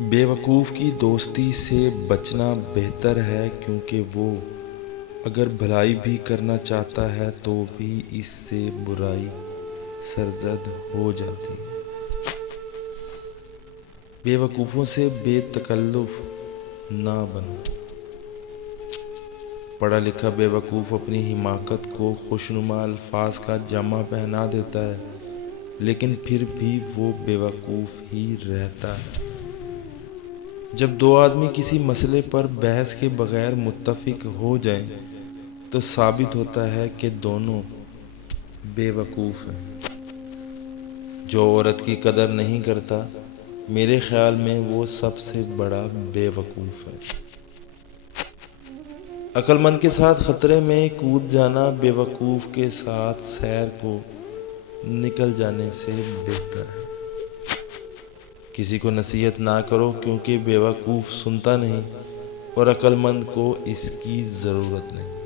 بیوقوف کی دوستی سے بچنا بہتر ہے، کیونکہ وہ اگر بھلائی بھی کرنا چاہتا ہے تو بھی اس سے برائی سرزد ہو جاتی ہے۔ بیوقوفوں سے بے تکلف نہ بنو۔ پڑھا لکھا بیوقوف اپنی حماقت کو خوشنما الفاظ کا جامہ پہنا دیتا ہے، لیکن پھر بھی وہ بیوقوف ہی رہتا ہے۔ جب دو آدمی کسی مسئلے پر بحث کے بغیر متفق ہو جائیں تو ثابت ہوتا ہے کہ دونوں بیوقوف ہیں۔ جو عورت کی قدر نہیں کرتا، میرے خیال میں وہ سب سے بڑا بیوقوف ہے۔ عقل مند کے ساتھ خطرے میں کود جانا بیوقوف کے ساتھ سیر کو نکل جانے سے بہتر ہے۔ کسی کو نصیحت نہ کرو، کیونکہ بیوقوف سنتا نہیں اور عقل مند کو اس کی ضرورت نہیں۔